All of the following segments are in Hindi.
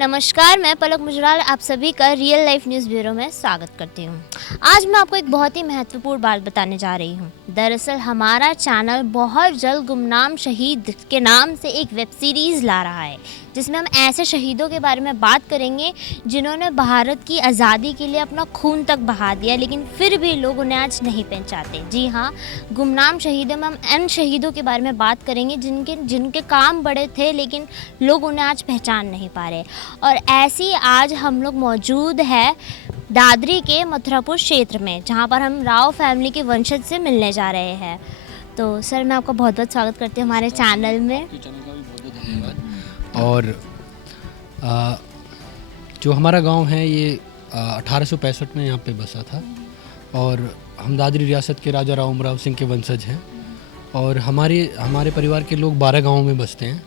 नमस्कार, मैं पलक मुजराल आप सभी का रियल लाइफ न्यूज़ ब्यूरो में स्वागत करती हूँ। आज मैं आपको एक बहुत ही महत्वपूर्ण बात बताने जा रही हूँ। दरअसल हमारा चैनल बहुत जल्द गुमनाम शहीद के नाम से एक वेब सीरीज़ ला रहा है, जिसमें हम ऐसे शहीदों के बारे में बात करेंगे जिन्होंने भारत की आज़ादी के लिए अपना खून तक बहा दिया, लेकिन फिर भी लोग उन्हें आज नहीं पहचानते। जी हाँ, गुमनाम शहीदों में हम उन शहीदों के बारे में बात करेंगे जिनके काम बड़े थे, लेकिन लोग उन्हें आज पहचान नहीं पा रहे। और ऐसी आज हम लोग मौजूद है दादरी के मथुरापुर क्षेत्र में, जहाँ पर हम राव फैमिली के वंशज से मिलने जा रहे हैं। तो सर, मैं आपका बहुत बहुत स्वागत करती हूँ हमारे चैनल में। और जो हमारा गांव है ये 1865 में यहाँ पे बसा था और हम दादरी रियासत के राजा राव उमराव सिंह के वंशज हैं। और हमारे परिवार के लोग 12 गांवों में बसते हैं।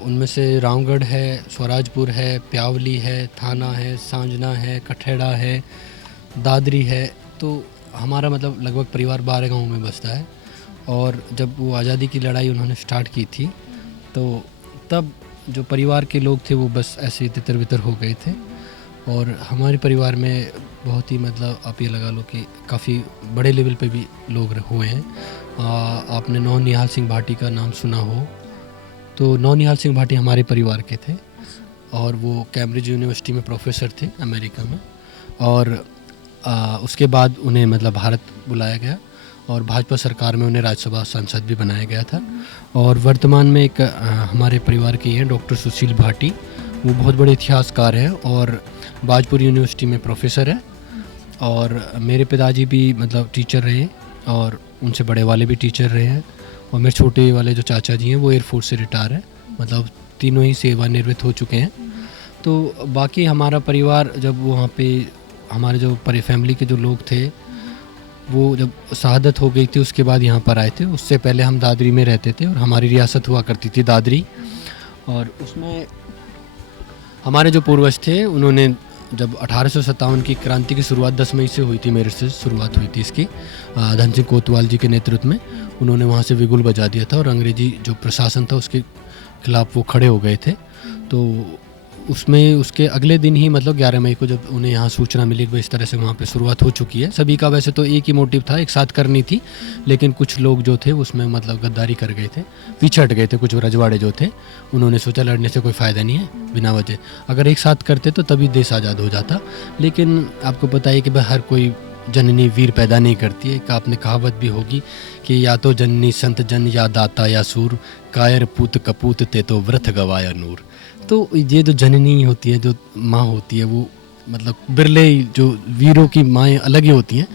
उनमें से रामगढ़ है, स्वराजपुर है, प्यावली है, थाना है, सांजना है, कठेड़ा है, दादरी है। तो हमारा मतलब लगभग परिवार 12 गांवों में बसता है। और जब वो आज़ादी की लड़ाई उन्होंने स्टार्ट की थी तो तब जो परिवार के लोग थे वो बस ऐसे तितर बितर हो गए थे। और हमारे परिवार में बहुत ही मतलब आप ये लगा लो कि काफ़ी बड़े लेवल पे भी लोग हुए हैं। आपने नौनिहाल सिंह भाटी का नाम सुना हो तो नौनिहाल सिंह भाटी हमारे परिवार के थे और वो कैम्ब्रिज यूनिवर्सिटी में प्रोफेसर थे अमेरिका में। और उसके बाद उन्हें मतलब भारत बुलाया गया और भाजपा सरकार में उन्हें राज्यसभा सांसद भी बनाया गया था। और वर्तमान में एक हमारे परिवार के हैं डॉक्टर सुशील भाटी, वो बहुत बड़े इतिहासकार हैं और बाजपुर यूनिवर्सिटी में प्रोफेसर है। और मेरे पिताजी भी मतलब टीचर रहे और उनसे बड़े वाले भी टीचर रहे हैं। और मेरे छोटे वाले जो चाचा जी हैं वो एयरफोर्स से रिटायर है, मतलब तीनों ही सेवानिवृत्त हो चुके हैं। तो बाकी हमारा परिवार जब वहाँ पे हमारे जो फैमिली के जो लोग थे वो जब शहादत हो गई थी उसके बाद यहाँ पर आए थे। उससे पहले हम दादरी में रहते थे और हमारी रियासत हुआ करती थी दादरी। और उसमें हमारे जो पूर्वज थे उन्होंने जब 1857 की क्रांति की शुरुआत 10 मई से हुई थी, मेरे से शुरुआत हुई थी इसकी, धन सिंह कोतवाल जी के नेतृत्व में उन्होंने वहाँ से विगुल बजा दिया था और अंग्रेजी जो प्रशासन था उसके खिलाफ वो खड़े हो गए थे। तो उसमें उसके अगले दिन ही मतलब 11 मई को जब उन्हें यहाँ सूचना मिली कि इस तरह से वहाँ पे शुरुआत हो चुकी है, सभी का वैसे तो एक ही मोटिव था, एक साथ करनी थी, लेकिन कुछ लोग जो थे उसमें मतलब गद्दारी कर गए थे, पीछे हट गए थे। कुछ रजवाड़े जो थे उन्होंने सोचा लड़ने से कोई फ़ायदा नहीं है बिना वजह, अगर एक साथ करते तो तभी देश आज़ाद हो जाता। लेकिन आपको पता है कि भाई हर कोई जननी वीर पैदा नहीं करती है। एक आपने कहावत भी होगी कि या तो जननी संत जन या दाता या सूर, कायर पूत कपूत ते तो व्रत गवाया नूर। तो ये जो जननी होती है, जो माँ होती है, वो मतलब बिरले जो वीरों की माएँ अलग ही होती हैं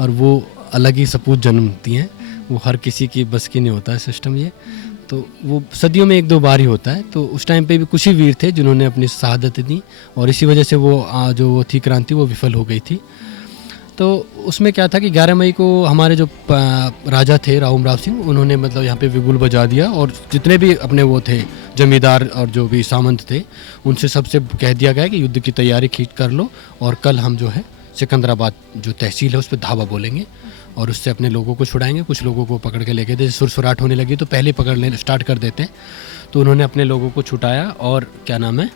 और वो अलग ही सपूत जन्मती हैं। वो हर किसी की बस की नहीं होता है सिस्टम ये। तो वो सदियों में 1-2 बार ही होता है। तो उस टाइम पे भी कुछ ही वीर थे जिन्होंने अपनी शहादत दी और इसी वजह से वो जो वो थी क्रांति वो विफल हो गई थी। तो उसमें क्या था कि 11 मई को हमारे जो राजा थे राव उमराव सिंह, उन्होंने मतलब यहाँ पे विगुल बजा दिया और जितने भी अपने वो थे जमींदार और जो भी सामंत थे उनसे सबसे कह दिया गया कि युद्ध की तैयारी खींच कर लो और कल हम जो है सिकंदराबाद जो तहसील है उस पर धावा बोलेंगे और उससे अपने लोगों को छुड़ाएंगे। कुछ लोगों को पकड़ के लेके थे, सुरसुराहट होने लगी तो पहले पकड़ने स्टार्ट कर देते हैं। तो उन्होंने अपने लोगों को छुटाया और क्या नाम है,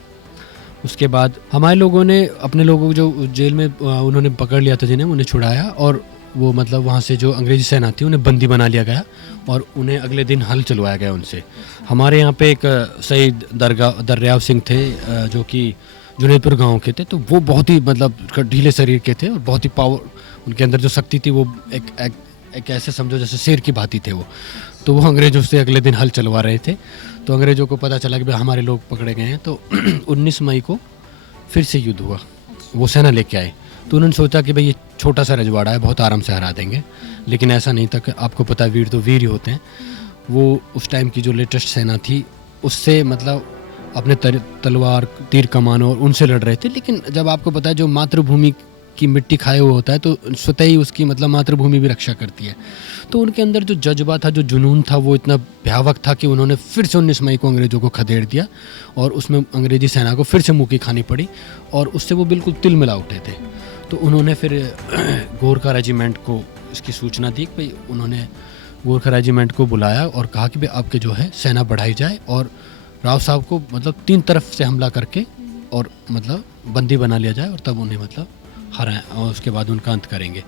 उसके बाद हमारे लोगों ने अपने लोगों को जो जेल में उन्होंने पकड़ लिया था जिन्हें, उन्हें छुड़ाया और वो मतलब वहाँ से जो अंग्रेज़ी सेना थी उन्हें बंदी बना लिया गया और उन्हें अगले दिन हल चलवाया गया उनसे। हमारे यहाँ पे एक शहीद दर्याव सिंह थे जो कि जुनेदपुर गांव के थे। तो वो बहुत ही मतलब ढीले शरीर के थे और बहुत ही पावर, उनके अंदर जो शक्ति थी वो एक ऐसे समझो जैसे शेर की भांति थे वो। तो वो अंग्रेज़ों से अगले दिन हल चलवा रहे थे। तो अंग्रेज़ों को पता चला कि भाई हमारे लोग पकड़े गए हैं। तो 19 मई को फिर से युद्ध हुआ, वो सेना लेके आए। तो उन्होंने सोचा कि भाई ये छोटा सा रजवाड़ा है, बहुत आराम से हरा देंगे, लेकिन ऐसा नहीं था। कि आपको पता है वीर तो वीर ही होते हैं। वो उस टाइम की जो लेटेस्ट सेना थी उससे मतलब अपने तलवार तीर कमान और उनसे लड़ रहे थे। लेकिन जब आपको पता है जो मातृभूमि की मिट्टी खाए हुआ होता है तो स्वतः ही उसकी मतलब मातृभूमि भी रक्षा करती है। तो उनके अंदर जो जज्बा था, जो जुनून था, वो इतना भयावक था कि उन्होंने फिर से 19 मई को अंग्रेज़ों को खदेड़ दिया और उसमें अंग्रेज़ी सेना को फिर से मुँह की खानी पड़ी और उससे वो बिल्कुल तिल मिला उठे थे। तो उन्होंने फिर गोरखा रेजिमेंट को इसकी सूचना दी कि भाई उन्होंने गोरखा रेजिमेंट को बुलाया और कहा कि भाई आपके जो है सेना बढ़ाई जाए और राव साहब को मतलब 3 तरफ से हमला करके और मतलब बंदी बना लिया जाए और तब उन्हें मतलब हराएं और उसके बाद उनका अंत करेंगे।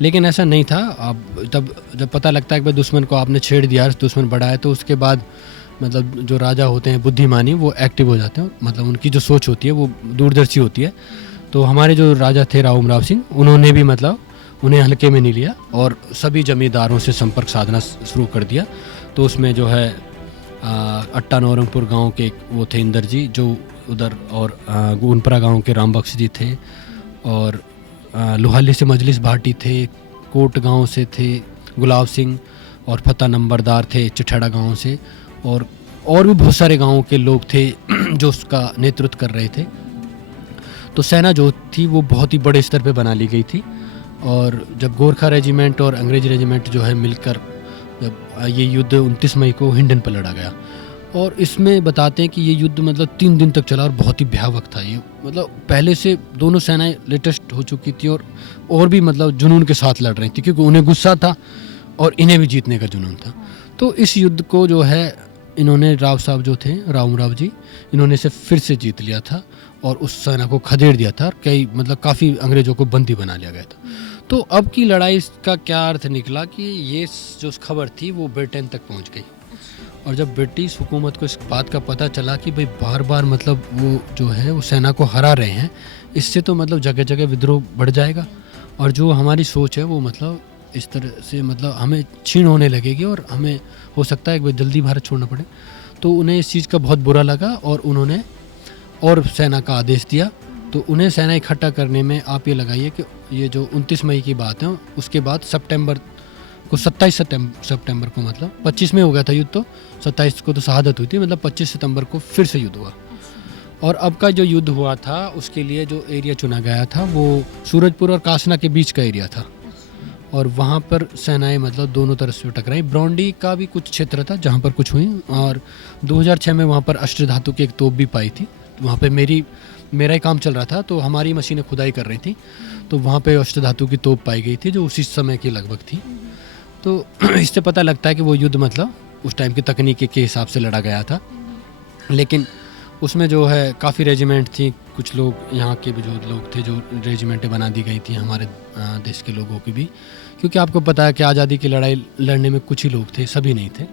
लेकिन ऐसा नहीं था। अब तब जब पता लगता है कि भाई दुश्मन को आपने छेड़ दिया, दुश्मन बड़ा है, तो उसके बाद मतलब जो राजा होते हैं बुद्धिमानी, वो एक्टिव हो जाते हैं, मतलब उनकी जो सोच होती है वो दूरदर्शी होती है। तो हमारे जो राजा थे राव उमराव सिंह, उन्होंने भी मतलब उन्हें हल्के में नहीं लिया और सभी जमींदारों से संपर्क साधना शुरू कर दिया। तो उसमें जो है अट्टा नौरंगपुर गांव के वो थे इंदर जी जो उधर, और गुनपरा गांव के राम बख्श जी थे, और लोहाली से मजलिस भाटी थे, कोट गांव से थे गुलाब सिंह, और फतेह नंबरदार थे चिठड़ा गांव से, और भी बहुत सारे गांवों के लोग थे जो उसका नेतृत्व कर रहे थे। तो सेना जो थी वो बहुत ही बड़े स्तर पे बना ली गई थी। और जब गोरखा रेजिमेंट और अंग्रेजी रेजिमेंट जो है मिलकर जब ये युद्ध 29 मई को हिंडन पर लड़ा गया, और इसमें बताते हैं कि ये युद्ध मतलब 3 दिन तक चला और बहुत ही भयावह था। ये मतलब पहले से दोनों सेनाएं लेटेस्ट हो चुकी थी और भी मतलब जुनून के साथ लड़ रही थी, क्योंकि उन्हें गुस्सा था और इन्हें भी जीतने का जुनून था। तो इस युद्ध को जो है इन्होंने, राव साहब जो थे राव उमराव जी, इन्होंने इसे फिर से जीत लिया था और उस सेना को खदेड़ दिया था। कई मतलब काफ़ी अंग्रेज़ों को बंदी बना लिया गया था। तो अब की लड़ाई का क्या अर्थ निकला कि ये जो खबर थी वो ब्रिटेन तक पहुंच गई, और जब ब्रिटिश हुकूमत को इस बात का पता चला कि भाई बार बार मतलब वो जो है वो सेना को हरा रहे हैं, इससे तो मतलब जगह जगह विद्रोह बढ़ जाएगा और जो हमारी सोच है वो मतलब इस तरह से मतलब हमें छीन होने लगेगी और हमें हो सकता है कि जल्दी भारत छोड़ना पड़े। तो उन्हें इस चीज़ का बहुत बुरा लगा और उन्होंने और सेना का आदेश दिया। तो उन्हें सेना इकट्ठा करने में आप ये लगाइए कि ये जो 29 मई की बात है उसके बाद सितंबर को 27 सितंबर को मतलब 25 में हो गया था युद्ध, तो 27 को तो शहादत हुई थी, मतलब 25 सितंबर को फिर से युद्ध हुआ। और अब का जो युद्ध हुआ था उसके लिए जो एरिया चुना गया था वो सूरजपुर और कासना के बीच का एरिया था, और वहाँ पर सेनाएं मतलब दोनों तरफ से टकराई। ब्रॉन्डी का भी कुछ क्षेत्र था जहाँ पर कुछ हुई, और 2006 में वहाँ पर अष्टधातु की एक तोप भी पाई थी। वहाँ पे मेरा ही काम चल रहा था, तो हमारी मशीनें खुदाई कर रही थी, तो वहाँ पे अष्टधातु की तोप पाई गई थी जो उसी समय की लगभग थी। तो इससे पता लगता है कि वो युद्ध मतलब उस टाइम की तकनीकी के हिसाब से लड़ा गया था। लेकिन उसमें जो है काफ़ी रेजिमेंट थी, कुछ लोग यहाँ के भी जो लोग थे जो रेजिमेंटें बना दी गई थी हमारे देश के लोगों की भी, क्योंकि आपको पता है कि आज़ादी की लड़ाई लड़ने में कुछ ही लोग थे, सभी नहीं थे।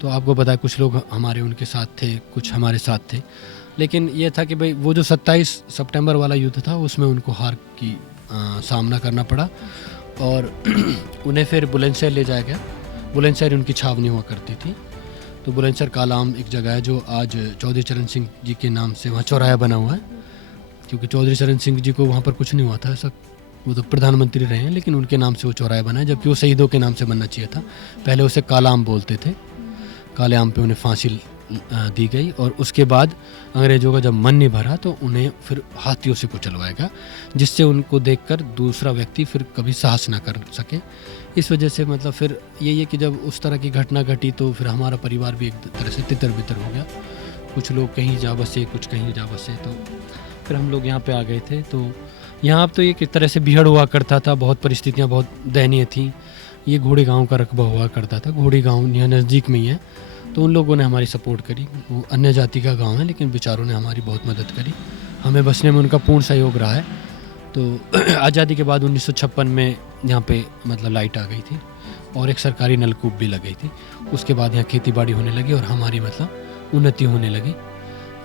तो आपको पता है कुछ लोग हमारे उनके साथ थे, कुछ हमारे साथ थे। लेकिन ये था कि भाई वो जो 27 सितंबर वाला युद्ध था उसमें उनको हार की सामना करना पड़ा, और उन्हें फिर बुलंदशहर ले जाया गया। बुलंदशहर उनकी छावनी हुआ करती थी। तो बुलंदशहर कालाम एक जगह है जो आज चौधरी चरण सिंह जी के नाम से वहाँ चौराहा बना हुआ है, क्योंकि चौधरी चरण सिंह जी को वहाँ पर कुछ नहीं हुआ था ऐसा, वो तो प्रधानमंत्री रहे हैं, लेकिन उनके नाम से वो चौराहा बना है, जबकि वो शहीदों के नाम से बनना चाहिए था। पहले उसे कालाम बोलते थे, काले आम पे उन्हें फांसी दी गई, और उसके बाद अंग्रेज़ों का जब मन नहीं भरा तो उन्हें फिर हाथियों से कुचलवाया गया, जिससे उनको देखकर दूसरा व्यक्ति फिर कभी साहस ना कर सके। इस वजह से मतलब फिर यही है कि जब उस तरह की घटना घटी तो फिर हमारा परिवार भी एक तरह से तितर बितर हो गया। कुछ लोग कहीं जा बसे, कुछ कहीं जा बसे, तो फिर हम लोग यहाँ पे आ गए थे। तो यहाँ तो एक तरह से बिहड़ हुआ करता था, बहुत परिस्थितियाँ बहुत दयनीय थी। ये घोड़ी गाँव का रकबा हुआ करता था, घोड़ी गाँव यहाँ नज़दीक में ही है। तो उन लोगों ने हमारी सपोर्ट करी, वो अन्य जाति का गांव है लेकिन बेचारों ने हमारी बहुत मदद करी, हमें बसने में उनका पूर्ण सहयोग रहा है। तो आज़ादी के बाद 1956 में यहाँ पे मतलब लाइट आ गई थी और एक सरकारी नलकूप भी लग गई थी। उसके बाद यहाँ खेती बाड़ी होने लगी और हमारी मतलब उन्नति होने लगी।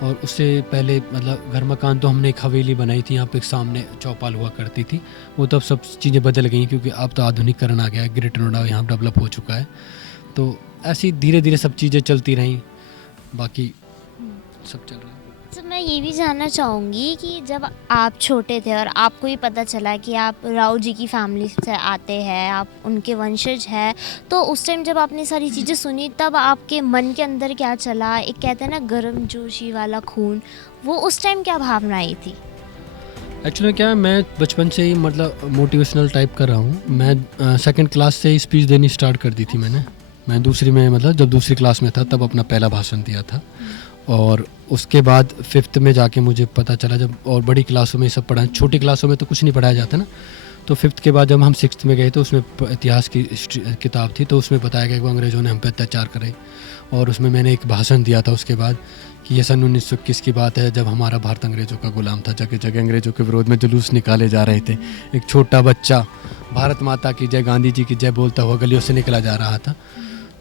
और उससे पहले मतलब घर मकान तो हमने एक हवेली बनाई थी, यहाँ पे एक सामने चौपाल हुआ करती थी, वो तब सब चीज़ें बदल गई क्योंकि अब तो आधुनिकरण आ गया है, ग्रेटर नोएडा यहाँ डेवलप हो चुका है। तो ऐसी धीरे धीरे सब चीज़ें चलती रहीं, बाकी सब चल रहा है। तो मैं ये भी जानना चाहूँगी कि जब आप छोटे थे और आपको ये पता चला कि आप राव जी की फैमिली से आते हैं, आप उनके वंशज हैं, तो उस टाइम जब आपने सारी चीज़ें सुनी तब आपके मन के अंदर क्या चला? एक कहते हैं ना गर्मजोशी वाला खून, वो उस टाइम क्या भावना आई थी? एक्चुअली क्या है, मैं बचपन से ही मतलब मोटिवेशनल टाइप कर रहा हूँ। मैं सेकंड क्लास से ही स्पीच देनी स्टार्ट कर दी थी मैं दूसरी में मतलब जब दूसरी क्लास में था तब अपना पहला भाषण दिया था। और उसके बाद 5th में जाके मुझे पता चला जब, और बड़ी क्लासों में सब पढ़ा, छोटी क्लासों में तो कुछ नहीं पढ़ाया जाता ना, तो 5th के बाद जब हम 6th में गए तो उसमें इतिहास की किताब थी, तो उसमें बताया गया कि वो अंग्रेज़ों ने हम पे अत्याचार करे। और उसमें मैंने एक भाषण दिया था उसके बाद कि ये सन 1921 की बात है, जब हमारा भारत अंग्रेज़ों का गुलाम था। जगह जगह अंग्रेज़ों के विरोध में जुलूस निकाले जा रहे थे। एक छोटा बच्चा भारत माता की जय, गांधी जी की जय बोलता हुआ गलियों से निकला जा रहा था।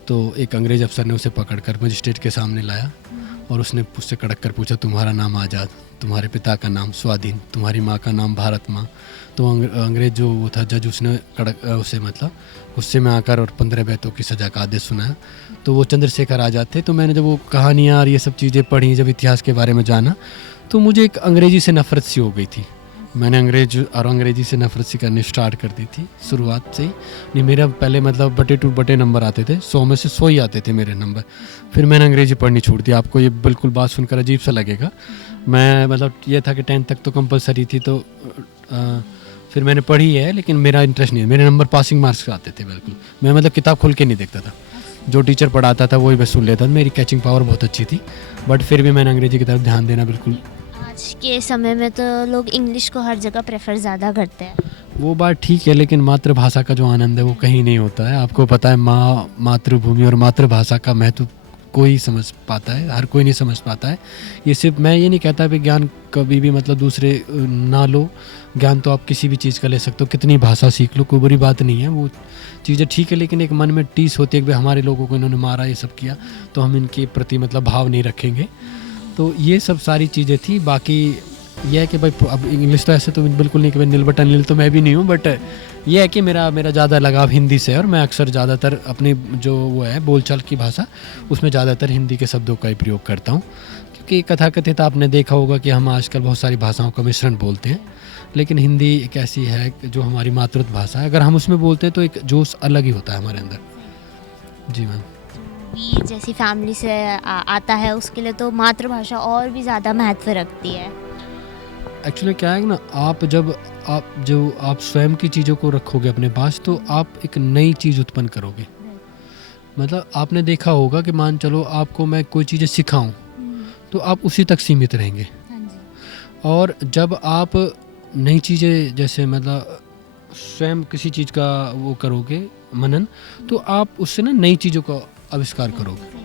तो एक अंग्रेज़ अफसर ने उसे पकड़कर मजिस्ट्रेट के सामने लाया और उसने उससे कड़क कर पूछा, तुम्हारा नाम आज़ाद, तुम्हारे पिता का नाम स्वाधीन, तुम्हारी माँ का नाम भारत माँ। तो अंग्रेज़ जो वो था जज, उसने कड़क उसे मतलब गुस्से में आकर और 15 बैतों की सज़ा का आदेश सुनाया। तो वो चंद्रशेखर आज़ाद थे। तो मैंने जब वो कहानियाँ और ये सब चीज़ें पढ़ी, जब इतिहास के बारे में जाना, तो मुझे एक अंग्रेज़ी से नफ़रत सी हो गई थी। मैंने अंग्रेज़ी से नफ़रत सी करनी स्टार्ट कर दी थी शुरुआत से ही। नहीं, मेरा पहले मतलब बटे टू बटे नंबर आते थे, 100 में से 100 ही आते थे मेरे नंबर। फिर मैंने अंग्रेज़ी पढ़नी छोड़ दी। आपको ये बिल्कुल बात सुनकर अजीब सा लगेगा। मैं मतलब ये था कि 10th तक तो कंपलसरी थी, तो फिर मैंने पढ़ी है, लेकिन मेरा इंटरेस्ट नहीं है। मेरे नंबर पासिंग मार्क्स आते थे बिल्कुल। मैं मतलब किताब खोल के नहीं देखता था, जो टीचर पढ़ाता था वही मैं सुन लेता था। मेरी कैचिंग पावर बहुत अच्छी थी, बट फिर भी मैंने अंग्रेज़ी की तरफ ध्यान देना बिल्कुल। आज के समय में तो लोग इंग्लिश को हर जगह प्रेफर ज़्यादा करते हैं। वो बात ठीक है, लेकिन मातृभाषा का जो आनंद है वो कहीं नहीं होता है। आपको पता है, माँ, मातृभूमि और मातृभाषा का महत्व कोई समझ पाता है, हर कोई नहीं समझ पाता है। ये सिर्फ, मैं ये नहीं कहता कि ज्ञान कभी भी मतलब दूसरे ना लो। ज्ञान तो आप किसी भी चीज़ का ले सकते हो, कितनी भाषा सीख लो, कोई बुरी बात नहीं है, वो चीज़ें ठीक है। लेकिन एक मन में टीस होती है कि हमारे लोगों को इन्होंने मारा, ये सब किया, तो हम इनके प्रति मतलब भाव नहीं रखेंगे। तो ये सब सारी चीज़ें थी। बाकी यह है कि भाई अब इंग्लिश तो ऐसे तो बिल्कुल नहीं कि भाई नील बटन नील तो मैं भी नहीं हूँ, बट ये है कि मेरा ज़्यादा लगाव हिंदी से है। और मैं अक्सर ज़्यादातर अपनी जो वो है बोलचाल की भाषा, उसमें ज़्यादातर हिंदी के शब्दों का ही प्रयोग करता हूँ। क्योंकि कथाकथित आपने देखा होगा कि हम आजकल बहुत सारी भाषाओं का मिश्रण बोलते हैं, लेकिन हिंदी एक ऐसी है जो हमारी मातृत्व भाषा है। अगर हम उसमें बोलते हैं तो एक जोश अलग ही होता है हमारे अंदर। जी मैम। भी जैसी फैमिली से आता है उसके लिए तो मातृभाषा और भी ज़्यादा महत्व रखती है। एक्चुअली क्या है ना, आप स्वयं की चीज़ों को रखोगे अपने पास, तो आप एक नई चीज़ उत्पन्न करोगे। मतलब आपने देखा होगा कि मान चलो आपको मैं कोई चीज़ें सिखाऊं, तो आप उसी तक सीमित रहेंगे। और जब आप नई चीज़ें, जैसे मतलब स्वयं किसी चीज़ का वो करोगे मनन, तो आप उससे ना नई चीज़ों का आविष्कार करोगे।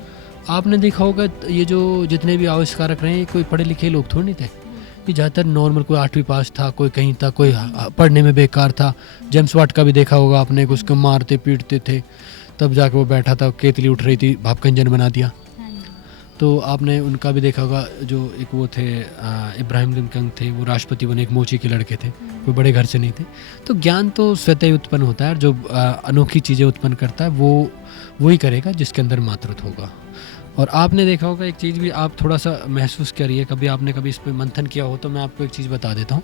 आपने देखा होगा ये जो जितने भी आविष्कारक रहे हैं, कोई पढ़े लिखे लोग थोड़ी नहीं थे। ये ज़्यादातर नॉर्मल, कोई 8वीं पास था, कोई कहीं था, कोई पढ़ने में बेकार था। जेम्स वाट का भी देखा होगा आपने, उसको मारते पीटते थे, तब जाके वो बैठा था, केतली उठ रही थी, भाप का इंजन बना दिया। तो आपने उनका भी देखा होगा, जो एक वो थे इब्राहिम लिंकन थे, वो राष्ट्रपति बने, एक मोची के लड़के थे, कोई बड़े घर से नहीं थे। तो ज्ञान तो स्वतः ही उत्पन्न होता है, जो अनोखी चीज़ें उत्पन्न करता है वो ही करेगा जिसके अंदर मातृत्व होगा। और आपने देखा होगा एक चीज़ भी आप थोड़ा सा महसूस करिए, कभी आपने कभी इस पर मंथन किया हो, तो मैं आपको एक चीज़ बता देता हूँ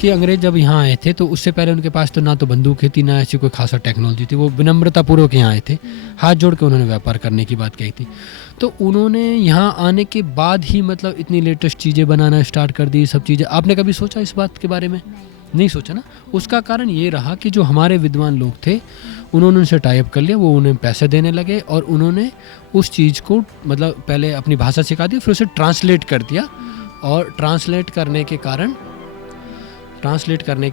कि अंग्रेज़ जब यहाँ आए थे तो उससे पहले उनके पास तो ना तो बंदूक थी, ना ऐसी कोई खासा टेक्नोलॉजी थी। वो विनम्रतापूर्वक यहाँ आए थे, हाथ जोड़ के उन्होंने व्यापार करने की बात कही थी। तो उन्होंने यहाँ आने के बाद ही मतलब इतनी लेटेस्ट चीज़ें बनाना स्टार्ट कर दी, सब चीज़ें। आपने कभी सोचा इस बात के बारे में? नहीं सोचा ना। उसका कारण ये रहा कि जो हमारे विद्वान लोग थे, उन्होंने उनसे टाई अप कर लिया, वो उन्हें पैसे देने लगे और उन्होंने उस चीज़ को मतलब पहले अपनी भाषा सिखा दी, फिर उसे ट्रांसलेट कर दिया। और ट्रांसलेट करने के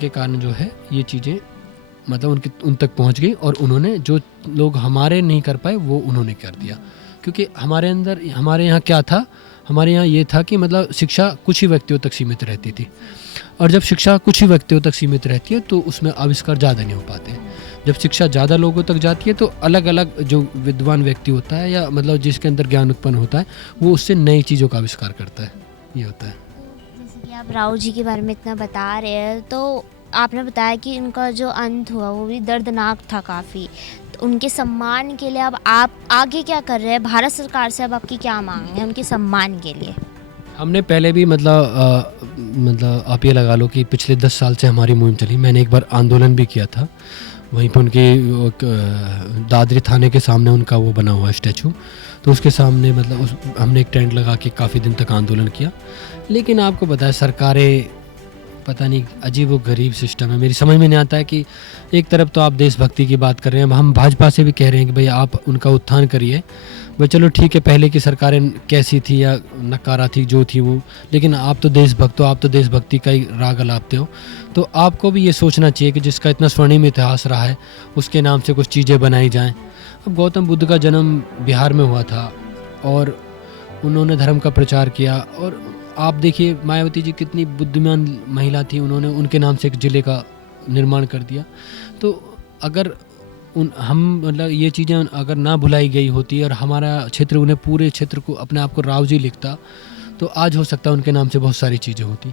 कारण जो है ये चीज़ें मतलब उन तक पहुंच गई, और उन्होंने जो लोग हमारे नहीं कर पाए वो उन्होंने कर दिया। क्योंकि हमारे यहाँ क्या था, हमारे यहाँ ये था कि मतलब शिक्षा कुछ ही व्यक्तियों तक सीमित रहती थी, और जब शिक्षा कुछ ही व्यक्तियों तक सीमित रहती है तो उसमें आविष्कार ज़्यादा नहीं हो पाते। जब शिक्षा ज़्यादा लोगों तक जाती है तो अलग अलग जो विद्वान व्यक्ति होता है, या मतलब जिसके अंदर ज्ञान उत्पन्न होता है, वो उससे नई चीज़ों का आविष्कार करता है। ये होता है। जैसे कि आप राव जी के बारे में इतना बता रहे हैं, तो आपने बताया कि इनका जो अंत हुआ वो भी दर्दनाक था काफ़ी। तो उनके सम्मान के लिए अब आप आगे क्या कर रहे हैं? भारत सरकार से अब आपकी क्या मांग है उनके सम्मान के लिए? हमने पहले भी मतलब आप ये लगा लो कि पिछले 10 साल से हमारी मुहिम चली। मैंने एक बार आंदोलन भी किया था, वहीं पर उनके दादरी थाने के सामने उनका वो बना हुआ स्टैचू, तो उसके सामने मतलब हमने एक टेंट लगा के काफ़ी दिन तक आंदोलन किया। लेकिन आपको पता है सरकारें पता नहीं अजीब व गरीब सिस्टम है। मेरी समझ में नहीं आता है कि एक तरफ तो आप देशभक्ति की बात कर रहे हैं, हम भाजपा से भी कह रहे हैं कि भाई आप उनका उत्थान करिए, भाई चलो ठीक है पहले की सरकारें कैसी थी या नकारा थी जो थी वो, लेकिन आप तो देशभक्त हो, आप तो देशभक्ति का ही राग अलापते हो, तो आपको भी ये सोचना चाहिए कि जिसका इतना स्वर्णिम इतिहास रहा है उसके नाम से कुछ चीज़ें बनाई जाएँ। अब गौतम बुद्ध का जन्म बिहार में हुआ था और उन्होंने धर्म का प्रचार किया, और आप देखिए मायावती जी कितनी बुद्धिमान महिला थी, उन्होंने उनके नाम से एक ज़िले का निर्माण कर दिया। तो अगर हम मतलब ये चीज़ें अगर ना भुलाई गई होती और हमारा क्षेत्र उन्हें पूरे क्षेत्र को अपने आप को राव जी लिखता, तो आज हो सकता है उनके नाम से बहुत सारी चीज़ें होती,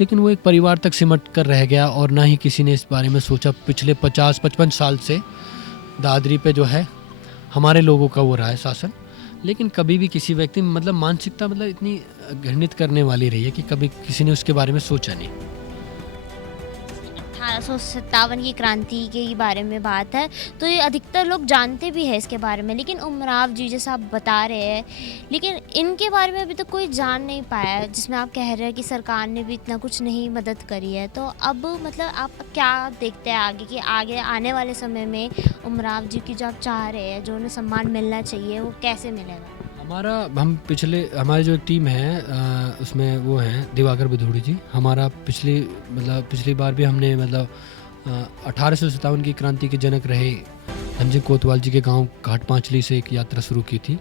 लेकिन वो एक परिवार तक सिमट कर रह गया और ना ही किसी ने इस बारे में सोचा। पिछले 50-55 साल से दादरी पे जो है हमारे लोगों का वो रहा है शासन, लेकिन कभी भी किसी व्यक्ति मतलब मानसिकता मतलब इतनी घृणित करने वाली रही है कि कभी किसी ने उसके बारे में सोचा नहीं। 1857 की क्रांति के बारे में बात है, तो ये अधिकतर लोग जानते भी हैं इसके बारे में, लेकिन उमराव जी जैसा आप बता रहे हैं, लेकिन इनके बारे में अभी तक कोई जान नहीं पाया है, जिसमें आप कह रहे हैं कि सरकार ने भी इतना कुछ नहीं मदद करी है। तो अब मतलब आप क्या देखते हैं आगे कि आगे आने वाले समय में उमराव जी की जो आप चाह रहे हैं, जो उन्हें सम्मान मिलना चाहिए, वो कैसे मिलेगा? हमारी जो टीम है उसमें वो हैं दिवाकर बधूड़ी जी। हमारा पिछली बार भी हमने 1857 की क्रांति के जनक रहे धनसिंह कोतवाल जी के गांव घाट पांचली से एक यात्रा शुरू की थी।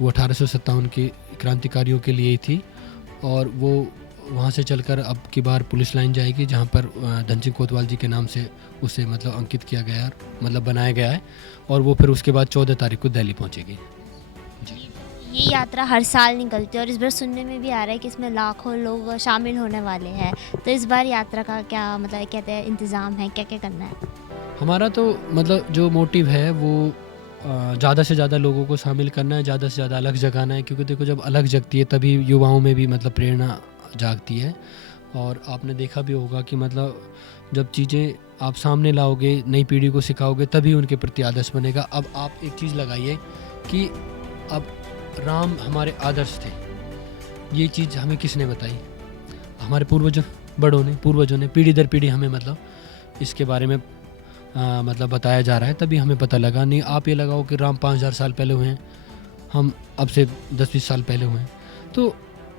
वो 1857 के क्रांतिकारियों के लिए ही थी, और वो वहाँ से चलकर अब की बार पुलिस लाइन जाएगी, जहाँ पर धनसिंह कोतवाल जी के नाम से उसे अंकित किया गया है, बनाया गया है, और वो फिर उसके बाद 14 तारीख को दिल्ली पहुँचेगी। ये यात्रा हर साल निकलती है और इस बार सुनने में भी आ रहा है कि इसमें लाखों लोग शामिल होने वाले हैं, तो इस बार यात्रा का क्या कहते हैं इंतज़ाम है, क्या क्या करना है? हमारा तो जो मोटिव है वो ज़्यादा से ज़्यादा लोगों को शामिल करना है, ज़्यादा से ज़्यादा अलग जगाना है, क्योंकि देखो जब अलग जगती है तभी युवाओं में भी प्रेरणा जागती है। और आपने देखा भी होगा कि जब चीज़ें आप सामने लाओगे, नई पीढ़ी को सिखाओगे, तभी उनके प्रति आदर्श बनेगा। अब आप एक चीज़ लगाइए कि अब राम हमारे आदर्श थे, ये चीज़ हमें किसने बताई? हमारे पूर्वजों ने पीढ़ी दर पीढ़ी हमें इसके बारे में बताया जा रहा है, तभी हमें पता लगा। नहीं आप ये लगाओ कि राम 5000 साल पहले हुए हैं, हम अब से 10-20 साल पहले हुए हैं। तो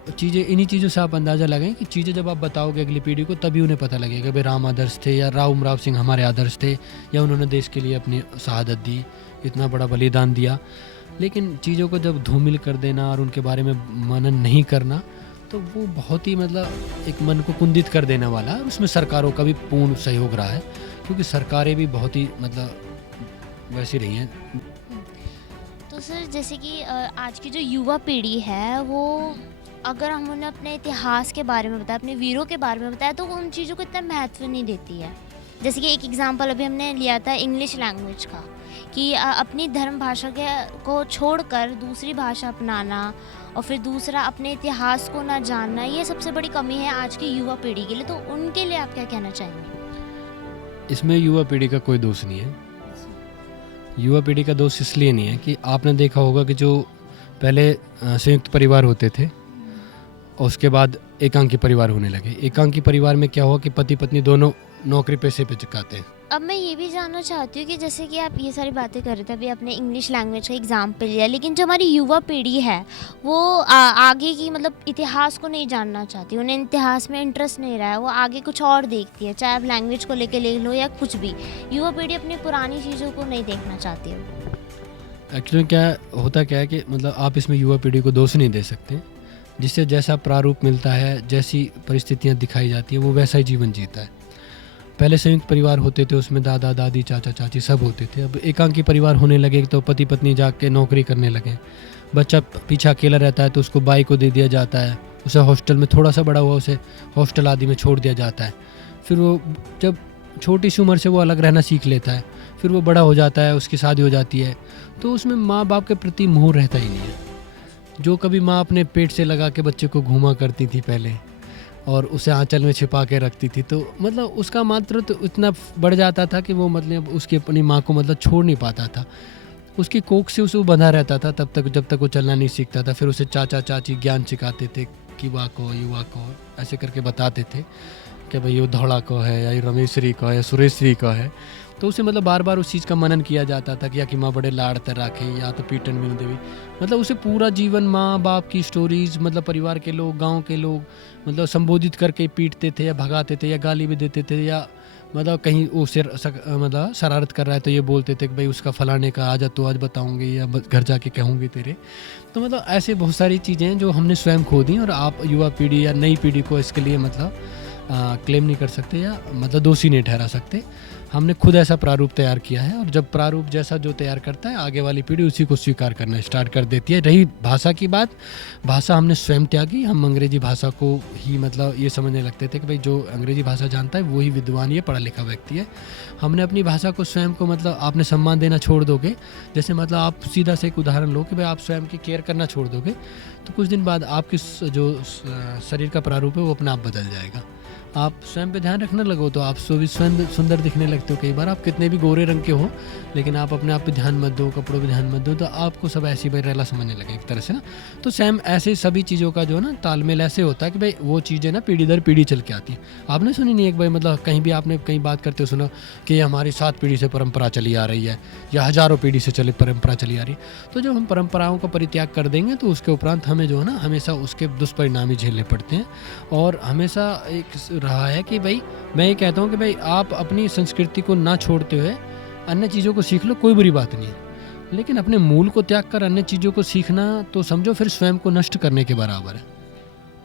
चीज़ें इन्हीं चीज़ों से आप अंदाज़ा लगाएं कि चीज़ें जब आप बताओगे अगली पीढ़ी को, तभी उन्हें पता लगेगा भाई राम आदर्श थे, या राव उमराव सिंह हमारे आदर्श थे, या उन्होंने देश के लिए अपनी शहादत दी, इतना बड़ा बलिदान दिया। लेकिन चीज़ों को जब धूमिल कर देना और उनके बारे में मनन नहीं करना, तो वो बहुत ही एक मन को कुंदित कर देने वाला है। उसमें सरकारों का भी पूर्ण सहयोग रहा है, क्योंकि सरकारें भी बहुत ही वैसी रही हैं। तो सर जैसे कि आज की जो युवा पीढ़ी है, वो अगर हम उन्हें अपने इतिहास के बारे में बताया, अपने वीरों के बारे में बताया, तो वो उन चीज़ों को इतना महत्व नहीं देती है। जैसे कि एक एग्जांपल अभी हमने लिया था इंग्लिश लैंग्वेज का, कि अपनी धर्म भाषा को छोड़कर दूसरी भाषा अपनाना, और फिर दूसरा अपने इतिहास को ना जानना, ये सबसे बड़ी कमी है आज की युवा पीढ़ी के लिए। तो उनके लिए आप क्या कहना चाहेंगे? इसमें युवा पीढ़ी का कोई दोष नहीं है। युवा पीढ़ी का दोष इसलिए नहीं है कि आपने देखा होगा कि जो पहले संयुक्त परिवार होते थे और उसके बाद एकांकी परिवार होने लगे। एकांकी परिवार में क्या हुआ कि पति पत्नी दोनों नौकरी पैसे पे चुकाते हैं। अब मैं ये भी जानना चाहती हूँ कि जैसे कि आप ये सारी बातें कर रहे थे, अभी आपने इंग्लिश लैंग्वेज का एग्जाम्पल लिया, लेकिन जो हमारी युवा पीढ़ी है वो आगे की इतिहास को नहीं जानना चाहती, उन्हें इतिहास में इंटरेस्ट नहीं रहा है, वो आगे कुछ और देखती है, चाहे आप लैंग्वेज को लेके ले लो या कुछ भी। युवा पीढ़ी अपनी पुरानी चीज़ों को नहीं देखना चाहती है। एक्चुअली क्या है कि आप इसमें युवा पीढ़ी को दोष नहीं दे सकते। जिससे जैसा प्रारूप मिलता है, जैसी परिस्थितियाँ दिखाई जाती हैं, वो वैसा ही जीवन जीता है। पहले संयुक्त परिवार होते थे, उसमें दादा दादी चाचा चाची सब होते थे। अब एकांकी परिवार होने लगे तो पति पत्नी जाके नौकरी करने लगे, बच्चा पीछे अकेला रहता है तो उसको बाई को दे दिया जाता है, उसे हॉस्टल में थोड़ा सा बड़ा हुआ उसे हॉस्टल आदि में छोड़ दिया जाता है। फिर वो जब छोटी सी उम्र से वो अलग रहना सीख लेता है, फिर वो बड़ा हो जाता है, उसकी शादी हो जाती है, तो उसमें माँ बाप के प्रति मोह रहता ही नहीं है। जो कभी माँ अपने पेट से लगा के बच्चे को घूमा करती थी पहले और उसे आंचल में छिपा के रखती थी, तो उसका मातृत्व तो इतना बढ़ जाता था कि वो उसकी अपनी माँ को छोड़ नहीं पाता था। उसकी कोख से उसे बंधा रहता था तब तक जब तक वो चलना नहीं सीखता था। फिर उसे चाचा चाची ज्ञान सिखाते थे कि युवा को ऐसे करके बताते थे कि भाई ये धौड़ा का है या ये रमेशरी का है या सुरेशरी का है। तो उसे मतलब बार बार उस चीज़ का मनन किया जाता था कि या कि माँ बड़े लाड़ तर राखे या तो पीटन मीनू देवी। मतलब उसे पूरा जीवन माँ बाप की स्टोरीज, मतलब परिवार के लोग, गांव के लोग मतलब संबोधित करके पीटते थे या भगाते थे या गाली भी देते थे, या मतलब कहीं वो मतलब शरारत कर रहा है तो ये बोलते थे कि भाई उसका फलाने का आजा तो आज बताऊंगे या घर जाके कहूँगी तेरे। तो मतलब ऐसे बहुत सारी चीज़ें हैं जो हमने स्वयं खो दी, और आप युवा पीढ़ी या नई पीढ़ी को इसके लिए मतलब क्लेम नहीं कर सकते या मतलब दोषी नहीं ठहरा सकते। हमने खुद ऐसा प्रारूप तैयार किया है, और जब प्रारूप जैसा जो तैयार करता है आगे वाली पीढ़ी उसी को स्वीकार करना स्टार्ट कर देती है। रही भाषा की बात, भाषा हमने स्वयं त्यागी। हम अंग्रेजी भाषा को ही मतलब ये समझने लगते थे कि भाई जो अंग्रेजी भाषा जानता है वही विद्वान, ये पढ़ा लिखा व्यक्ति है। हमने अपनी भाषा को स्वयं को मतलब आपने सम्मान देना छोड़ दोगे, जैसे मतलब आप सीधा से एक उदाहरण लो कि भाई आप स्वयं की केयर करना छोड़ दोगे तो कुछ दिन बाद आपकी जो शरीर का प्रारूप है वो अपने आप बदल जाएगा। आप स्वयं पे ध्यान रखने लगो तो आप स्वयं सुंदर दिखने लगते हो। कई बार आप कितने भी गोरे रंग के हो, लेकिन आप अपने आप पे ध्यान मत दो, कपड़ों पे ध्यान मत दो, तो आपको सब ऐसे ही रेला समझने लगे एक तरह से ना। तो सेम ऐसे सभी चीज़ों का जो है ना तालमेल ऐसे होता है कि भाई वो चीज़ें ना पीढ़ी दर पीढ़ी चल के आती है। आपने सुनी नहीं एक भाई मतलब कहीं भी आपने कहीं बात करते हो सुना कि ये हमारी 7 पीढ़ी से परंपरा चली आ रही है या हज़ारों पीढ़ी से चली परंपरा चली आ रही है। तो जब हम परंपराओं का परित्याग कर देंगे तो उसके उपरांत हमें जो है ना हमेशा उसके दुष्परिणाम ही झेलने पड़ते हैं। और हमेशा एक रहा है कि भाई मैं ये कहता हूँ कि भाई आप अपनी संस्कृति को ना छोड़ते हुए अन्य चीज़ों को सीख लो, कोई बुरी बात नहीं है, लेकिन अपने मूल को त्याग कर अन्य चीज़ों को सीखना तो समझो फिर स्वयं को नष्ट करने के बराबर है।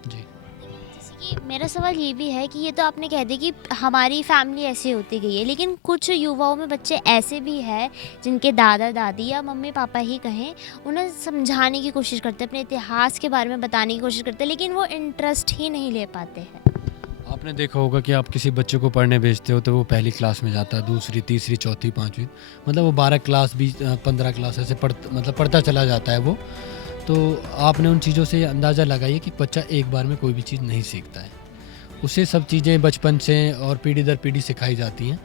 जी, जैसे कि मेरा सवाल ये भी है कि ये तो आपने कह दिया कि हमारी फैमिली ऐसे होती गई है, लेकिन कुछ युवाओं में बच्चे ऐसे भी हैं जिनके दादा दादी या मम्मी पापा ही कहें, उन्हें समझाने की कोशिश करते हैं, अपने इतिहास के बारे में बताने की कोशिश करते हैं, लेकिन वो इंटरेस्ट ही नहीं ले पाते हैं। आपने देखा होगा कि आप किसी बच्चे को पढ़ने भेजते हो तो वो पहली क्लास में जाता है, दूसरी, तीसरी, चौथी, पाँचवीं, मतलब वो 12 क्लास 15 क्लास ऐसे पढ़ता चला जाता है वो। तो आपने उन चीज़ों से अंदाज़ा लगाइए कि बच्चा एक बार में कोई भी चीज़ नहीं सीखता है। उसे सब चीज़ें बचपन से और पीढ़ी दर पीढ़ी सिखाई जाती हैं,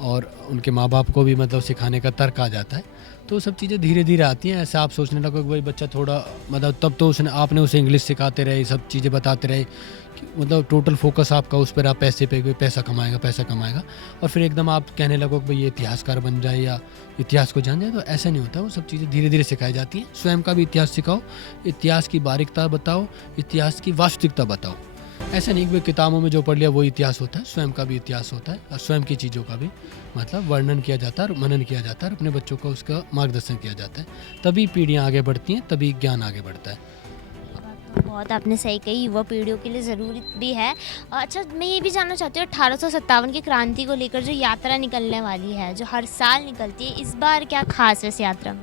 और उनके माँ बाप को भी मतलब सिखाने का तर्क आ जाता है। तो सब चीज़ें धीरे धीरे आती हैं। ऐसे आप सोचने लगो कि भाई बच्चा थोड़ा मतलब तब तो आपने उसे इंग्लिश सिखाते रहे, सब चीज़ें बताते रहे कि मतलब टोटल फोकस आपका उस पर, आप पैसे पे पैसा कमाएगा, और फिर एकदम आप कहने लगो कि भाई ये इतिहासकार बन जाए या इतिहास को जान जाए। तो ऐसा नहीं होता, वो सब चीज़ें धीरे धीरे सिखाई जाती हैं। स्वयं का भी इतिहास सिखाओ, इतिहास की बारीकता बताओ, इतिहास की वास्तविकता बताओ। ऐसा नहीं कि भाई किताबों में जो पढ़ लिया वो इतिहास होता है, स्वयं का भी इतिहास होता है, और स्वयं की चीज़ों का भी मतलब वर्णन किया जाता है और मनन किया जाता है, और अपने बच्चों को उसका मार्गदर्शन किया जाता है। तभी पीढ़ियाँ आगे बढ़ती हैं, तभी ज्ञान आगे बढ़ता है। बात तो बहुत आपने सही कही, युवा पीढ़ियों के लिए ज़रूरी भी है। अच्छा, मैं ये भी जानना चाहती हूँ 1857 की क्रांति को लेकर जो यात्रा निकलने वाली है, जो हर साल निकलती है, इस बार क्या खास है इस यात्रा में?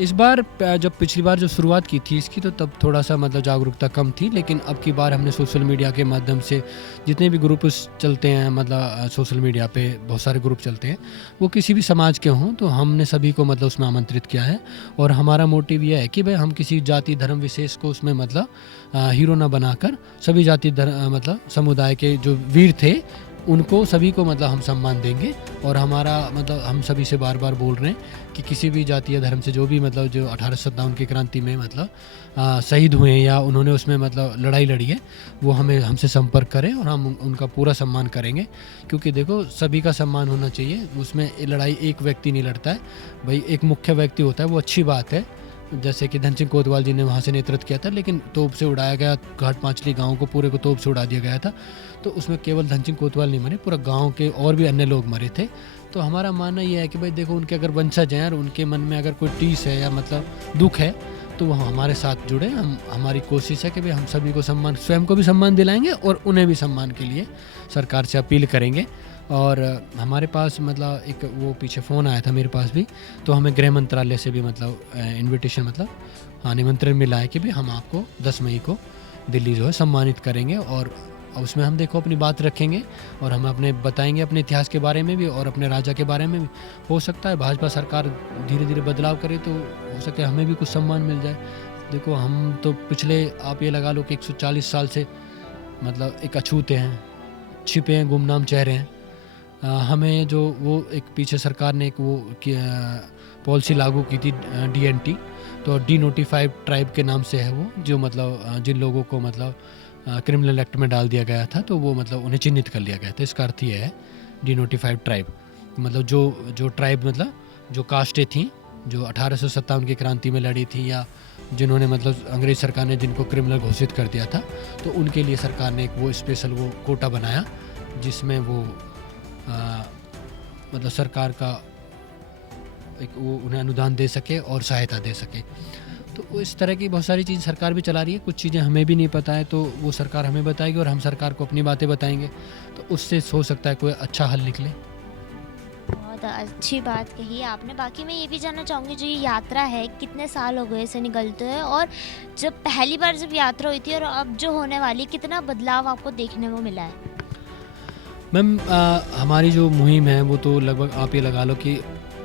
इस बार जब पिछली बार जो शुरुआत की थी इसकी, तो तब थोड़ा सा मतलब जागरूकता कम थी, लेकिन अब की बार हमने सोशल मीडिया के माध्यम से जितने भी ग्रुप चलते हैं, मतलब सोशल मीडिया पे बहुत सारे ग्रुप चलते हैं, वो किसी भी समाज के हों, तो हमने सभी को मतलब उसमें आमंत्रित किया है। और हमारा मोटिव यह है कि भाई हम किसी जाति धर्म विशेष को उसमें मतलब हीरो ना बनाकर सभी जाति मतलब समुदाय के जो वीर थे उनको सभी को मतलब हम सम्मान देंगे। और हमारा मतलब हम सभी से बार बार बोल रहे हैं कि किसी भी जाति या धर्म से जो भी मतलब जो 1857 की क्रांति में मतलब शहीद हुए हैं या उन्होंने उसमें मतलब लड़ाई लड़ी है, वो हमसे संपर्क करें और हम उनका पूरा सम्मान करेंगे। क्योंकि देखो सभी का सम्मान होना चाहिए, उसमें लड़ाई एक व्यक्ति नहीं लड़ता है भाई, एक मुख्य व्यक्ति होता है, वो अच्छी बात है। जैसे कि धन सिंह कोतवाल जी ने वहाँ से नेतृत्व किया था, लेकिन तोप से उड़ाया गया, घाट पांचली गांव को पूरे को तोप से उड़ा दिया गया था। तो उसमें केवल धन सिंह कोतवाल नहीं मरे, पूरा गांव के और भी अन्य लोग मरे थे। तो हमारा मानना यह है कि भाई देखो उनके अगर वंशज हैं और उनके मन में अगर कोई टीस है या मतलब दुख है, तो वो हमारे साथ जुड़े। हमारी कोशिश है कि भाई हम सभी को सम्मान, स्वयं को भी सम्मान दिलाएंगे और उन्हें भी सम्मान के लिए सरकार से अपील करेंगे। और हमारे पास मतलब एक वो पीछे फ़ोन आया था मेरे पास भी, तो हमें गृह मंत्रालय से भी मतलब इनविटेशन मतलब निमंत्रण मिला है कि भाई हम आपको 10 मई को दिल्ली जो है सम्मानित करेंगे। और उसमें हम देखो अपनी बात रखेंगे और हम अपने बताएंगे अपने इतिहास के बारे में भी और अपने राजा के बारे में भी। हो सकता है भाजपा सरकार धीरे धीरे बदलाव करे तो हो सके हमें भी कुछ सम्मान मिल जाए। देखो हम तो पिछले आप ये लगा लो कि 140 साल से मतलब एक अछूते हैं, छिपे हैं, गुमनाम चेहरे हैं। हमें जो वो एक पीछे सरकार ने एक वो पॉलिसी लागू की थी DNT, तो डी नोटिफाइड ट्राइब के नाम से है वो, जो मतलब जिन लोगों को मतलब क्रिमिनल एक्ट में डाल दिया गया था, तो वो मतलब उन्हें चिन्हित कर लिया गया था। इसका अर्थ ये है डिनोटिफाइड ट्राइब, मतलब जो ट्राइब मतलब जो कास्टें थीं जो 1857 की क्रांति में लड़ी थी, या जिन्होंने मतलब अंग्रेज सरकार ने जिनको क्रिमिनल घोषित कर दिया था, तो उनके लिए सरकार ने एक वो स्पेशल वो कोटा बनाया जिसमें वो मतलब सरकार का एक वो उन्हें अनुदान दे सके और सहायता दे सके। तो वो इस तरह की बहुत सारी चीज़ सरकार भी चला रही है। कुछ चीज़ें हमें भी नहीं पता है तो वो सरकार हमें बताएगी और हम सरकार को अपनी बातें बताएंगे, तो उससे हो सकता है कोई अच्छा हल निकले। बहुत अच्छी बात कही आपने। बाकी मैं ये भी जानना चाहूँगी, जो ये यात्रा है कितने साल हो गए इसे निकलते हुए, और जब पहली बार जब यात्रा हुई थी और अब जो होने वाली, कितना बदलाव आपको देखने को मिला है? मैम हमारी जो मुहिम है वो तो लगभग आप ये लगा लो कि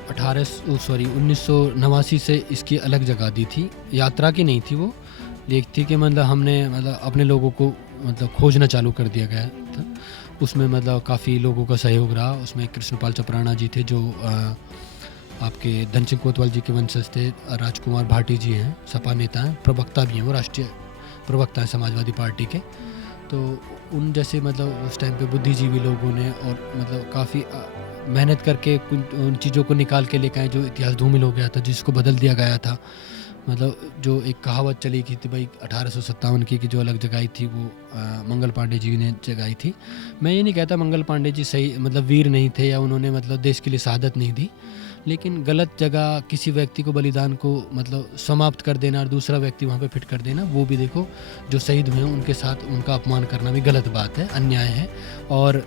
1989 से इसकी अलग जगह दी थी। यात्रा की नहीं थी वो, एक थी कि मतलब हमने मतलब अपने लोगों को मतलब खोजना चालू कर दिया गया था। उसमें मतलब काफ़ी लोगों का सहयोग रहा। उसमें कृष्णपाल चपराणा जी थे जो आपके धन सिंह कोतवाल जी के वंशज थे, राजकुमार भाटी जी हैं, सपा नेता हैं, प्रवक्ता भी हैं, वो राष्ट्रीय प्रवक्ता हैं समाजवादी पार्टी के। तो उन जैसे मतलब उस टाइम पे बुद्धिजीवी लोगों ने और मतलब काफ़ी मेहनत करके उन चीज़ों को निकाल के लेकर आए जो इतिहास धूमिल हो गया था, जिसको बदल दिया गया था। मतलब जो एक कहावत चली की थी भाई 1857 की जो अलग जगाई थी वो मंगल पांडे जी ने जगाई थी। मैं ये नहीं कहता मंगल पांडे जी सही मतलब वीर नहीं थे या उन्होंने मतलब देश के लिए शहादत नहीं दी, लेकिन गलत जगह किसी व्यक्ति को बलिदान को मतलब समाप्त कर देना और दूसरा व्यक्ति वहाँ पे फिट कर देना, वो भी देखो जो शहीद हुए हैं उनके साथ उनका अपमान करना भी गलत बात है, अन्याय है। और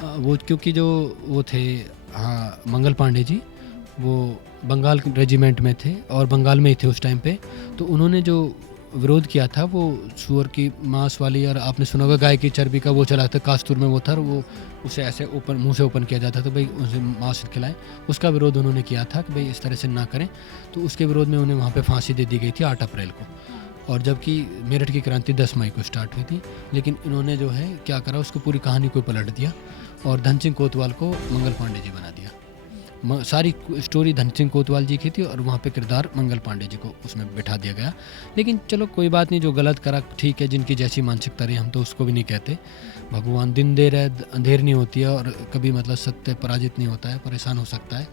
वो क्योंकि जो वो थे हाँ मंगल पांडे जी वो बंगाल रेजिमेंट में थे और बंगाल में ही थे उस टाइम पे, तो उन्होंने जो विरोध किया था वो सूअर की मांस वाली, और आपने सुना होगा गाय की चर्बी का वो चला था, कास्तूर में वो था, और वो उसे ऐसे ओपन मुंह से ओपन किया जाता था भाई उसे मांस खिलाएं, उसका विरोध उन्होंने किया था कि भाई इस तरह से ना करें। तो उसके विरोध में उन्हें वहाँ पे फांसी दे दी गई थी 8 अप्रैल को, और जबकि मेरठ की क्रांति 10 मई को स्टार्ट हुई थी। लेकिन इन्होंने जो है क्या करा, उसको पूरी कहानी को पलट दिया और धन सिंह कोतवाल को मंगल पांडे जी बना दिया। सारी स्टोरी धन सिंह कोतवाल जी की थी और वहाँ पे किरदार मंगल पांडे जी को उसमें बिठा दिया गया। लेकिन चलो कोई बात नहीं, जो गलत करा ठीक है, जिनकी जैसी मानसिकता रही हम तो उसको भी नहीं कहते। भगवान दिन देर है अंधेर नहीं होती है, और कभी मतलब सत्य पराजित नहीं होता है, परेशान हो सकता है,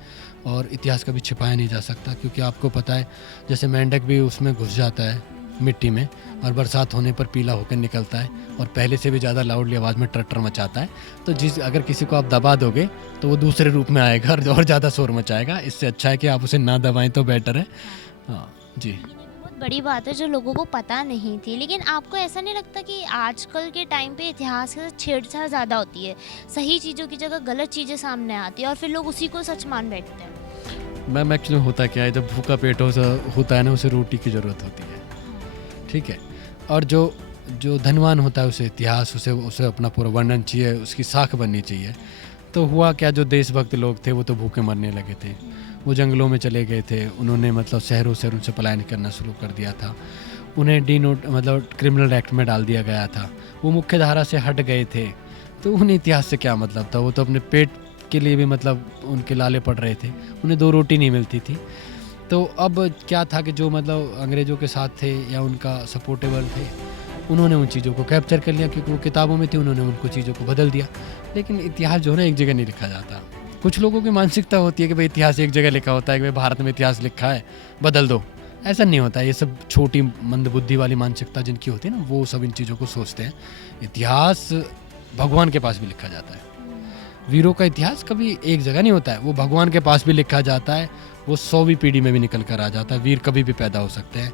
और इतिहास कभी छिपाया नहीं जा सकता। क्योंकि आपको पता है जैसे मेंढक भी उसमें घुस जाता है मिट्टी में और बरसात होने पर पीला होकर निकलता है और पहले से भी ज़्यादा लाउडली आवाज़ में ट्रटर मचाता है। तो अगर किसी को आप दबा दोगे तो वो दूसरे रूप में आएगा और ज़्यादा शोर मचाएगा। इससे अच्छा है कि आप उसे ना दबाएं तो बेटर है। हाँ जी, बहुत बड़ी बात है जो लोगों को पता नहीं थी। लेकिन आपको ऐसा नहीं लगता कि आजकल के टाइम पे इतिहास के साथ छेड़छाड़ ज़्यादा होती है, सही चीज़ों की जगह गलत चीज़ें सामने आती है और फिर लोग उसी को सच मान बैठते हैं? मैम एक्चुअली होता क्या है, जब भूखा पेट होता है ना, उसे रोटी की ज़रूरत होती है, ठीक है। और जो धनवान होता है उसे इतिहास उसे अपना पूरा वर्णन चाहिए, उसकी साख बननी चाहिए। तो हुआ क्या, जो देशभक्त लोग थे वो तो भूखे मरने लगे थे, वो जंगलों में चले गए थे, उन्होंने मतलब शहरों से उनसे पलायन करना शुरू कर दिया था, उन्हें मतलब क्रिमिनल एक्ट में डाल दिया गया था, वो मुख्य धारा से हट गए थे। तो उन्हें इतिहास से क्या मतलब था, वो तो अपने पेट के लिए भी मतलब उनके लाले पड़ रहे थे, उन्हें 2 रोटी नहीं मिलती थी। तो अब क्या था कि जो मतलब अंग्रेज़ों के साथ थे या उनका सपोर्टेबल थे, उन्होंने उन चीज़ों को कैप्चर कर लिया क्योंकि वो किताबों में थी, उन्होंने उनको चीज़ों को बदल दिया। लेकिन इतिहास जो है ना एक जगह नहीं लिखा जाता। कुछ लोगों की मानसिकता होती है कि भाई इतिहास एक जगह लिखा होता है कि भाई भारत में इतिहास लिखा है, बदल दो। ऐसा नहीं होता। ये सब छोटी मंदबुद्धि वाली मानसिकता जिनकी होती है ना, वो सब इन चीज़ों को सोचते हैं। इतिहास भगवान के पास भी लिखा जाता है। वीरों का इतिहास कभी एक जगह नहीं होता है, वो भगवान के पास भी लिखा जाता है, वो 100वीं पीढ़ी में भी निकल कर आ जाता है। वीर कभी भी पैदा हो सकते हैं।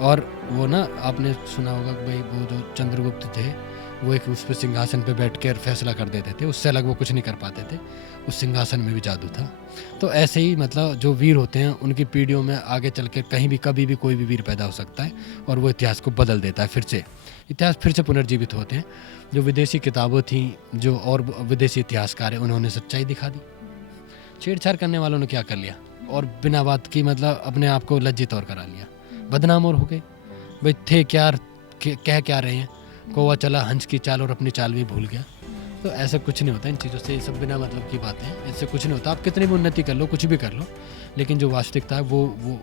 और वो ना आपने सुना होगा कि भाई वो जो चंद्रगुप्त थे वो एक उस पर सिंहासन पे बैठ कर फैसला कर देते थे, उससे अलग वो कुछ नहीं कर पाते थे, उस सिंहासन में भी जादू था। तो ऐसे ही मतलब जो वीर होते हैं उनकी पीढ़ियों में आगे चल के कहीं भी कभी भी कोई भी वीर पैदा हो सकता है और वो इतिहास को बदल देता है। फिर से इतिहास फिर से पुनर्जीवित होते हैं। जो विदेशी किताबें थी, जो और विदेशी इतिहासकार हैं, उन्होंने सच्चाई दिखा दी। छेड़छाड़ करने वालों ने क्या कर लिया, और बिना बात की मतलब अपने आप को लज्जित और करा लिया, बदनाम और हो गए। भाई थे क्या, कह क्या रहे हैं, कौवा चला हंस की चाल और अपनी चाल भी भूल गया। तो ऐसा कुछ नहीं होता इन चीज़ों से, ये सब बिना मतलब की बातें हैं, इससे कुछ नहीं होता। आप कितनी भी उन्नति कर लो, कुछ भी कर लो, लेकिन जो वास्तविकता है वो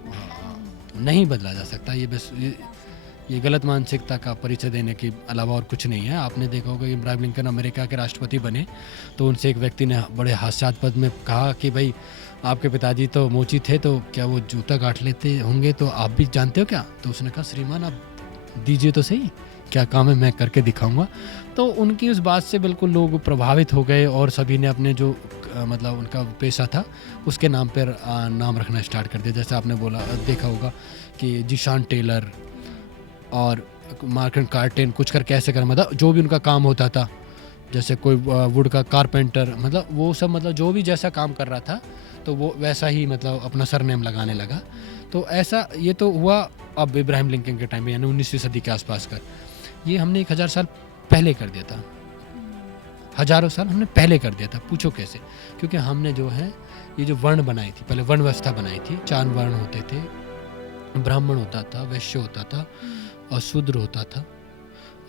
नहीं बदला जा सकता। ये बस ये गलत मानसिकता का परिचय देने के अलावा और कुछ नहीं है। आपने देखा होगा इब्राहिम लिंकन अमेरिका के राष्ट्रपति बने तो उनसे एक व्यक्ति ने बड़े हास्यास्पद में कहा कि भाई आपके पिताजी तो मोची थे तो क्या वो जूता गांठ लेते होंगे, तो आप भी जानते हो क्या? तो उसने कहा श्रीमान आप दीजिए तो सही, क्या काम है मैं करके दिखाऊंगा। तो उनकी उस बात से बिल्कुल लोग प्रभावित हो गए और सभी ने अपने जो मतलब उनका पेशा था उसके नाम पर नाम रखना स्टार्ट कर दिया। जैसे आपने बोला देखा होगा कि जिशान टेलर और मार्कन कार्टेन कुछ कर कैसे कर, मतलब जो भी उनका काम होता था, जैसे कोई वुड का कारपेंटर, मतलब वो सब मतलब जो भी जैसा काम कर रहा था तो वो वैसा ही मतलब अपना सरनेम लगाने लगा। तो ऐसा ये तो हुआ अब इब्राहिम लिंकन के टाइम में, यानी 19वीं सदी के आसपास कर। ये हमने 1000 साल पहले कर दिया था, हजारों साल हमने पहले कर दिया था। पूछो कैसे? क्योंकि हमने जो है ये जो वर्ण बनाई थी, पहले वर्ण व्यवस्था बनाई थी। 4 वर्ण होते थे, ब्राह्मण होता था, वैश्य होता था और शूद्र होता था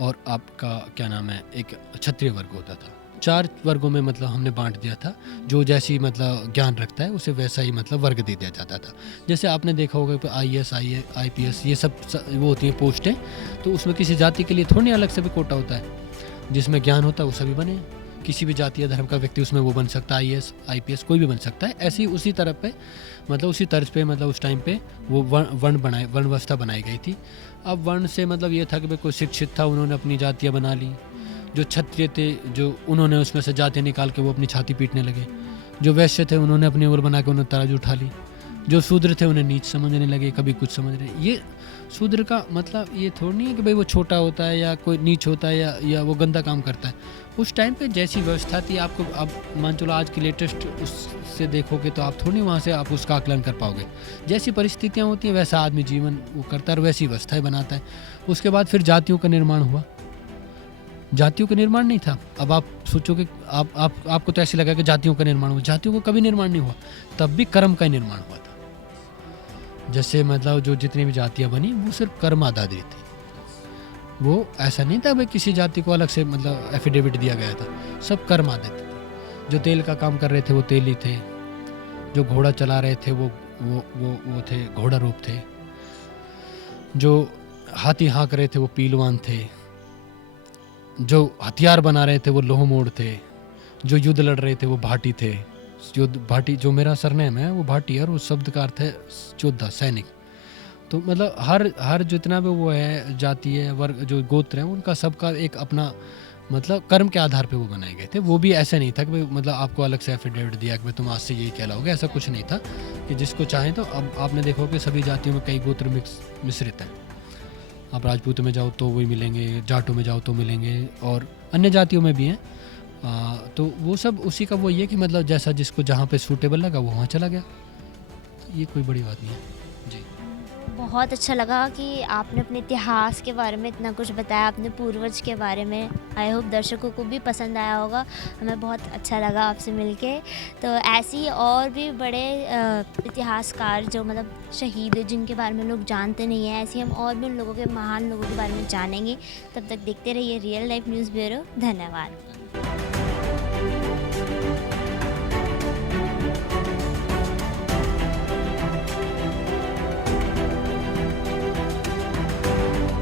और आपका क्या नाम है एक क्षत्रिय वर्ग होता था। 4 वर्गों में मतलब हमने बांट दिया था। जो जैसी मतलब ज्ञान रखता है उसे वैसा ही मतलब वर्ग दे दिया जाता था। जैसे आपने देखा होगा कि IAS IPS ये सब वो होती हैं पोस्टें, तो उसमें किसी जाति के लिए थोड़ी अलग से भी कोटा होता है। जिसमें ज्ञान होता है वो सभी बने, किसी भी जाति या धर्म का व्यक्ति उसमें वो बन सकता है, IAS IPS कोई भी बन सकता है। ऐसी उसी तरह पे मतलब उसी तर्ज पे मतलब उस टाइम पे वो वर्ण व्यवस्था बनाई गई थी। अब वर्ण से मतलब ये था कि भाई कोई शिक्षित था, उन्होंने अपनी जातियाँ बना ली। जो क्षत्रिय थे जो उन्होंने उसमें से जातियाँ निकाल के वो अपनी छाती पीटने लगे। जो वैश्य थे उन्होंने अपनी उम्र बना के उन्होंने तराजू उठा ली। जो शूद्र थे उन्हें नीच समझने लगे, कभी कुछ समझ रहे। ये शूद्र का मतलब ये थोड़ी नहीं है कि भाई वो छोटा होता है या कोई नीच होता है या वो गंदा काम करता है। उस टाइम पे जैसी व्यवस्था थी, आपको अब मान चलो आज की लेटेस्ट उससे देखोगे तो आप थोड़ी वहाँ से आप उसका आकलन कर पाओगे। जैसी परिस्थितियाँ होती हैं वैसा आदमी जीवन वो करता है और वैसी व्यवस्थाएं बनाता है। उसके बाद फिर जातियों का निर्माण हुआ। जातियों का निर्माण नहीं था। अब आप सोचोगे आपको तो ऐसे लगा कि जातियों का निर्माण हुआ। जातियों का कभी निर्माण नहीं हुआ, तब भी कर्म का निर्माण हुआ था। जैसे मतलब जो जितनी भी जातियाँ बनी वो सिर्फ कर्म आधारित थी। वो ऐसा नहीं था भाई किसी जाति को अलग से मतलब एफिडेविट दिया गया था, सब कर्म आधारित थे। जो तेल का काम कर रहे थे वो तेली थे, जो घोड़ा चला रहे थे वो थे घोड़ा रूप थे, जो हाथी हाँक रहे थे वो पीलवान थे, जो हथियार बना रहे थे वो लोह मोड़ थे, जो युद्ध लड़ रहे थे वो भाटी थे। युद्ध भाटी जो मेरा सरनेम है वो भाटी है और उस शब्द का अर्थ है योद्धा सैनिक। तो मतलब हर जितना भी वो है जाति है वर्ग जो गोत्र है उनका सबका एक अपना मतलब कर्म के आधार पे वो बनाए गए थे। वो भी ऐसा नहीं था कि भाई मतलब आपको अलग से एफिडेविट दिया कि भाई तुम आज से यही कहलाओगे, ऐसा कुछ नहीं था कि जिसको चाहें। तो अब आपने देखो कि सभी जातियों में कई गोत्र मिश्रित हैं। आप राजपूतों में जाओ तो वही मिलेंगे, जाटों में जाओ तो मिलेंगे और अन्य जातियों में भी हैं। तो वो सब उसी का वो ये कि मतलब जैसा जिसको जहाँ पे सूटेबल लगा वो वहाँ चला गया। ये कोई बड़ी बात नहीं है जी। बहुत अच्छा लगा कि आपने अपने इतिहास के बारे में इतना कुछ बताया, अपने पूर्वज के बारे में। आई होप दर्शकों को भी पसंद आया होगा। हमें बहुत अच्छा लगा आपसे मिलके। तो ऐसी और भी बड़े इतिहासकार जो मतलब शहीद जिनके बारे में लोग जानते नहीं हैं, ऐसे हम और भी उन लोगों के महान लोगों के बारे में जानेंगे। तब तक देखते रहिए रियल लाइफ न्यूज़ ब्यूरो। धन्यवाद।